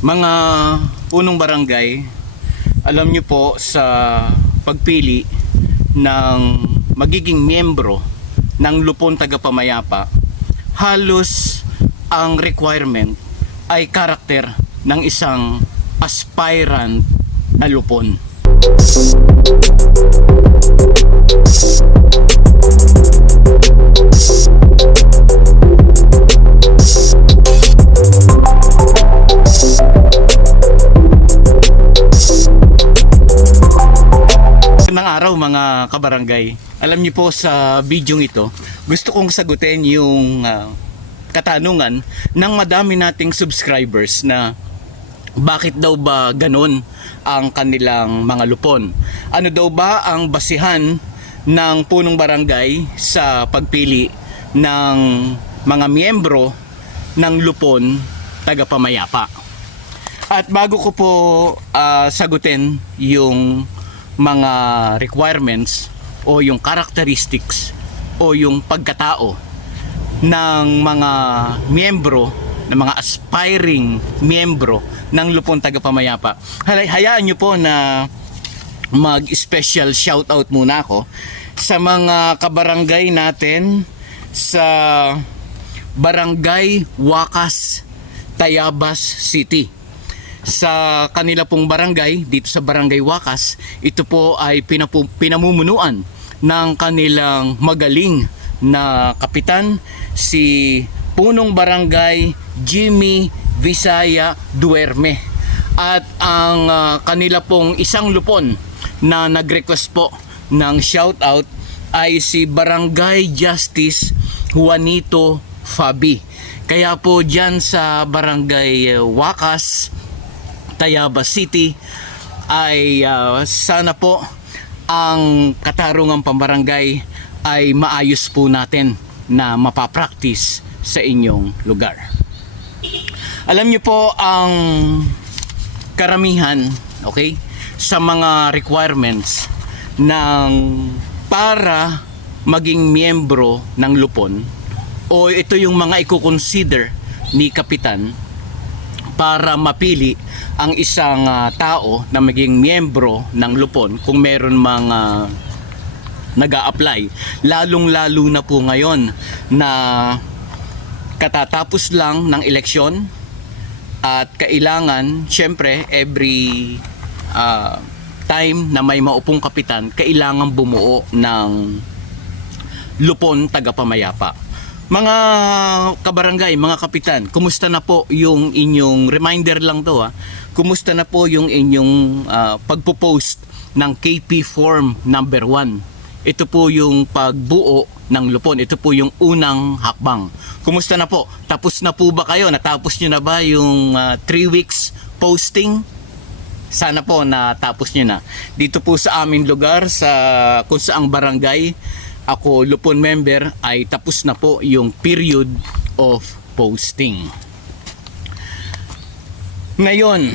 Mga punong barangay, alam niyo po sa pagpili ng magiging miyembro ng Lupon Tagapamayapa, halos ang requirement ay karakter ng isang aspirant na Lupon. Magandang araw mga kabarangay. Alam niyo po sa video ito, gusto kong sagutin yung ah, katanungan ng madami nating subscribers na bakit daw ba ganon ang kanilang mga lupon? Ano daw ba ang basihan ng punong barangay sa pagpili ng mga miyembro ng lupon tagapamayapa? At bago ko po ah, sagutin yung mga requirements o yung characteristics o yung pagkatao ng mga miyembro ng mga aspiring miyembro ng Lupon Tagapamayapa. Hay- Hayaan nyo po na mag-special shoutout muna ako sa mga kabarangay natin sa Barangay Wakas, Tayabas City sa kanila pong barangay dito sa Barangay Wakas ito po ay pinapu- pinamumunuan ng kanilang magaling na kapitan si punong barangay Jimmy Visaya Duerme. At ang ah, kanila pong isang lupon na nag-request po ng shoutout ay si Barangay Justice Juanito Fabi. Kaya po dyan sa Barangay eh, Wakas Tayabas City ay ah, sana po ang katarungang pambarangay ay maayos po natin na mapapractice sa inyong lugar. Alam niyo po ang karamihan, okay, sa mga requirements ng para maging miyembro ng lupon o ito yung mga i-consider ni kapitan para mapili ang isang ah, tao na maging miyembro ng lupon kung meron mga nag apply lalong lalo na po ngayon na katatapos lang ng eleksyon at kailangan syempre every ah, time na may maupong kapitan kailangan bumuo ng lupon tagapamayapa mga kabarangay, mga kapitan, kumusta na po yung inyong reminder lang to ha? Kumusta na po yung inyong ah, pagpo-post ng KP form number 1? Ito po yung pagbuo ng lupon. Ito po yung unang hakbang. Kumusta na po? Tapos na po ba kayo? Natapos nyo na ba yung 3 weeks posting? Sana po natapos nyo na. Dito po sa aming lugar, sa kung saang barangay, ako Lupon member ay tapos na po yung period of posting. Ngayon,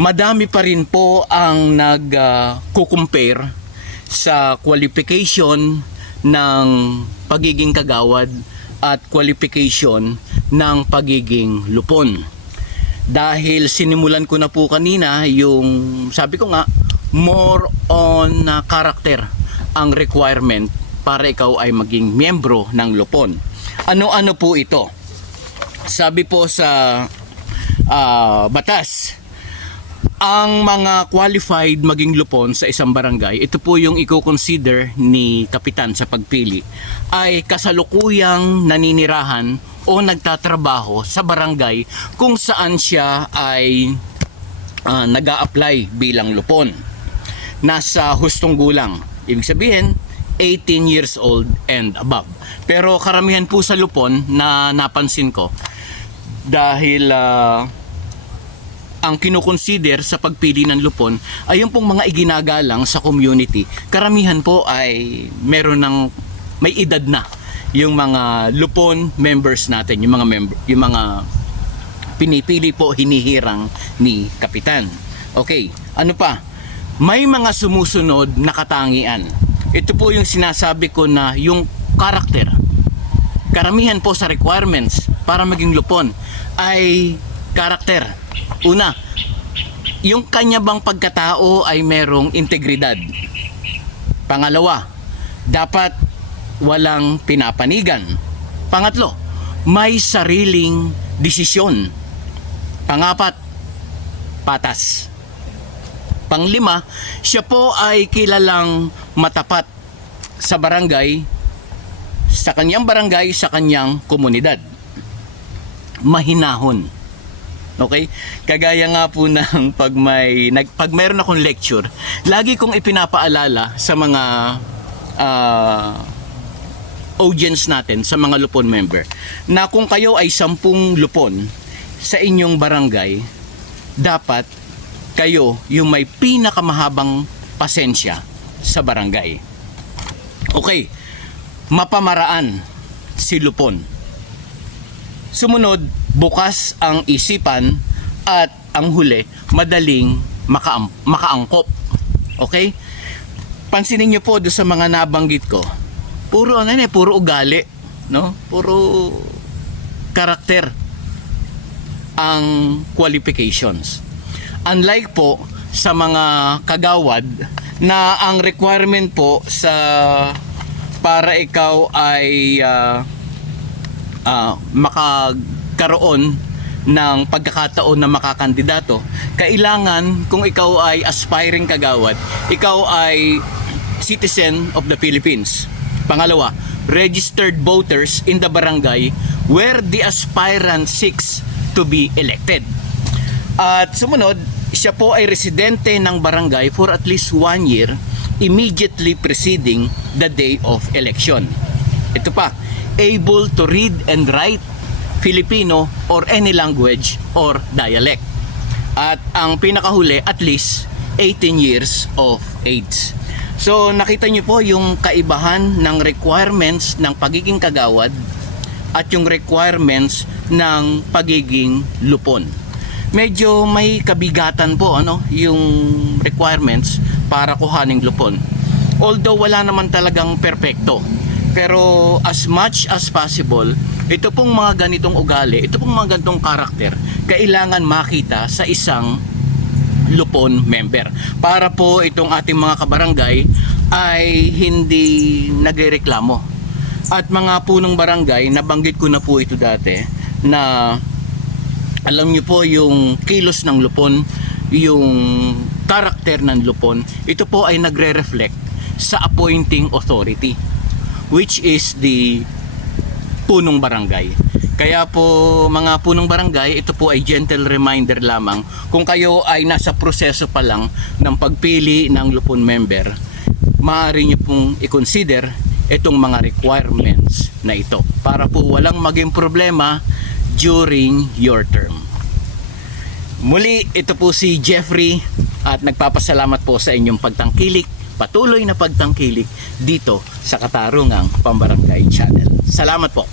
madami pa rin po ang nag-compare sa qualification ng pagiging kagawad at qualification ng pagiging lupon dahil sinimulan ko na po kanina yung sabi ko nga more on uh, character ang requirement para ikaw ay maging miyembro ng Lupon. Ano-ano po ito? Sabi po sa ah, batas, ang mga qualified maging lupon sa isang barangay, ito po yung i-consider ni kapitan sa pagpili, ay kasalukuyang naninirahan o nagtatrabaho sa barangay kung saan siya ay uh, nag apply bilang lupon. Nasa hustong gulang. Ibig sabihin, 18 years old and above. Pero karamihan po sa lupon na napansin ko, dahil ah, ang kinukonsider sa pagpili ng lupon ay yung pong mga iginagalang sa community. Karamihan po ay meron ng may edad na yung mga lupon members natin, yung mga member, yung mga pinipili po hinihirang ni kapitan. Okay, ano pa? May mga sumusunod na katangian. Ito po yung sinasabi ko na yung karakter. Karamihan po sa requirements para maging lupon ay karakter. Una, yung kanya bang pagkatao ay merong integridad. Pangalawa, dapat walang pinapanigan. Pangatlo, may sariling desisyon. Pangapat, patas. Panglima, siya po ay kilalang matapat sa barangay, sa kanyang barangay, sa kanyang komunidad. Mahinahon. Okay? Kagaya nga po ng pag may nag, pag mayroon akong lecture, lagi kong ipinapaalala sa mga ah, audience natin, sa mga lupon member, na kung kayo ay sampung lupon sa inyong barangay, dapat kayo yung may pinakamahabang pasensya sa barangay. Okay, mapamaraan si lupon. Sumunod, bukas ang isipan at ang huli, madaling makaam- makaangkop. Okay? Pansinin niyo po doon sa mga nabanggit ko. Puro ano eh, puro ugali, no? Puro karakter ang qualifications. Unlike po sa mga kagawad na ang requirement po sa para ikaw ay ah, ah, makakaroon ng pagkakataon na makakandidato, kailangan kung ikaw ay aspiring kagawad, ikaw ay citizen of the Philippines. Pangalawa, registered voters in the barangay where the aspirant seeks to be elected. At sumunod, siya po ay residente ng barangay for at least one year immediately preceding the day of election. Ito pa, able to read and write Filipino or any language or dialect. At ang pinakahuli, at least 18 years of age. So nakita niyo po yung kaibahan ng requirements ng pagiging kagawad at yung requirements ng pagiging lupon. Medyo may kabigatan po ano yung requirements para kuhaning lupon. Although wala naman talagang perpekto. Pero as much as possible, ito pong mga ganitong ugali, ito pong mga ganitong karakter, kailangan makita sa isang lupon member. Para po itong ating mga kabarangay ay hindi nagrereklamo. At mga punong barangay nabanggit ko na po ito dati na alam niyo po yung kilos ng lupon yung karakter ng lupon ito po ay nagre-reflect sa appointing authority which is the punong barangay. Kaya po mga punong barangay, ito po ay gentle reminder lamang kung kayo ay nasa proseso pa lang ng pagpili ng lupon member, maaari nyo pong i-consider itong mga requirements na ito para po walang maging problema during your term. Muli, ito po si Jeffrey at nagpapasalamat po sa inyong pagtangkilik, patuloy na pagtangkilik dito sa Katarungang Pambarangay Channel. Salamat po!